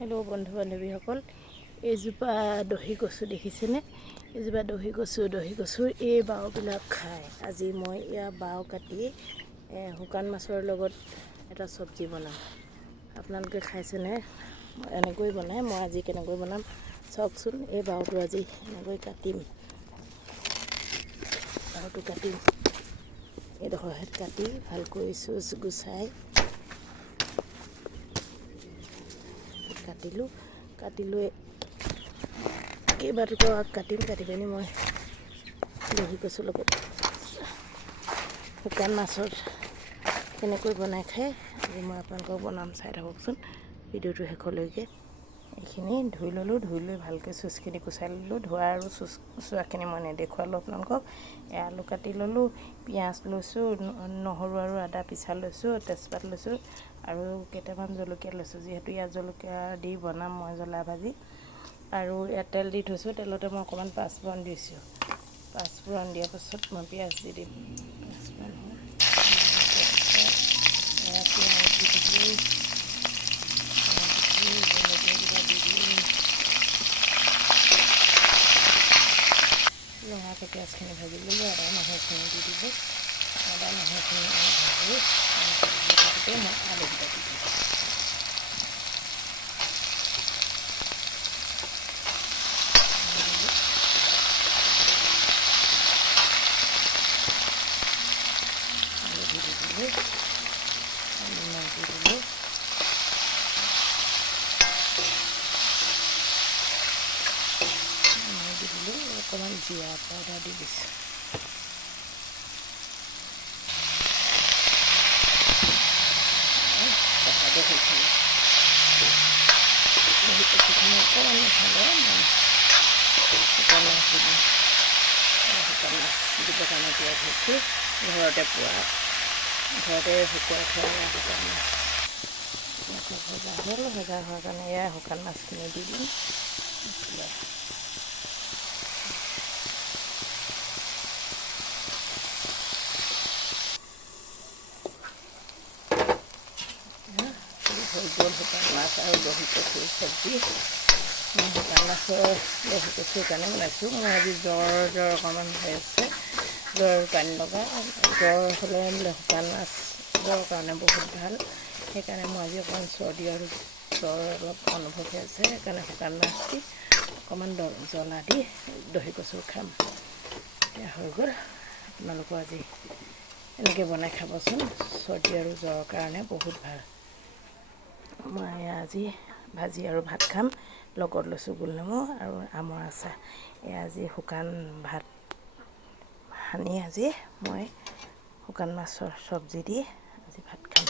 Hello' বন্ধু বান্ধৱীসকল, এইজোপা দহি কচু দেখিছেনে? এইজোপা দহি কচুৰ এই বাওবিলাক খায়। আজি মই ইয়াৰ বাও কাটি শুকান মাছৰ লগত এটা চব্জি বনাম। আপোনালোকে খাইছেনে? এনেকৈ বনাই, মই আজি কেনেকৈ বনাম চাওকচোন। এই বাওটো আজি এনেকৈ কাটিম। এইডোখৰ হেড কাটি ভালকৈ চুচ গুচাই কাটি লৈ কেইবাটুকুৰা কাটি পিনি মই দহি কচুৰ লগত শুকান মাছৰ কেনেকৈ বনাই খায় আজি মই আপোনালোকক বনাম। চাই থাককচোন ভিডিঅ'টো শেষলৈকে। এইখিনি ধুই ল'লোঁ, ধুই লৈ ভালকৈ চুচখিনি গুচাই ল'লোঁ। ধোৱা আৰু চুচখিনি মই নেদেখুৱালোঁ আপোনালোকক। আলু কাটি ল'লোঁ, পিঁয়াজ লৈছোঁ, নহৰু আৰু আদা পিচা লৈছোঁ, তেজপাত লৈছোঁ আৰু কেইটামান জলকীয়া লৈছোঁ। যিহেতু ইয়াত জলকীয়া দি বনাম মই জ্বলা ভাজি। আৰু ইয়াত তেল দি থৈছোঁ, তেলতে মই অকণমান পাঁচফোৰণ দিছোঁ। পাঁচফোৰণ দিয়াৰ পাছত মই পিঁয়াজ দি দিম। ৰঙাকৈ পিঁয়াজখিনি ভাজি ল'লোঁ, আদা নহৰুখিনি দি দিলোঁ। আদা নহৰুখিনি ভাজি থাকোঁতে মই আলুকেইটা দি দিলোঁ। অকণমান জিৰা পাউডাৰ দি দিছোঁ। অকণমান মিঠালে মই শুকান মাছ দি দিম। শুকান মাছ দিবৰ কাৰণে তিয়াই থৈছোঁ। ঘৰতে শুকুৱাই থোৱা শুকান মাছ ভজা হোৱাৰ কাৰণে এয়া শুকান মাছখিনি দি দিম। হৈ গ'ল শুকান মাছ আৰু দহি কচুৰ চব্জি। মই শুকান মাছৰ দহি কচুৰ কাৰণে বনাইছোঁ। মোৰ আজি জ্বৰ অকণমান হৈ আছে, জ্বৰ পানী লগা। জ্বৰ হ'লে শুকান মাছ জ্বৰৰ কাৰণে বহুত ভাল। সেইকাৰণে মই আজি অকণমান চৰ্দি আৰু জ্বৰ অলপ অনুভৱ হৈ আছে। সেইকাৰণে শুকান মাছ দি অকণমান জ্বলা দি দহি কচু খাম। এয়া হৈ গ'ল। আপোনালোকেও আজি এনেকৈ বনাই খাবচোন। চৰ্দি আৰু জ্বৰৰ কাৰণে বহুত ভাল। মই আজি ভাজি আৰু ভাত খাম। লগত লৈছোঁ গোল নেমু আৰু আমৰ আচাৰ। আজি শুকান ভাত সানি আজি মই শুকান মাছৰ চব্জি দি আজি ভাত খাম।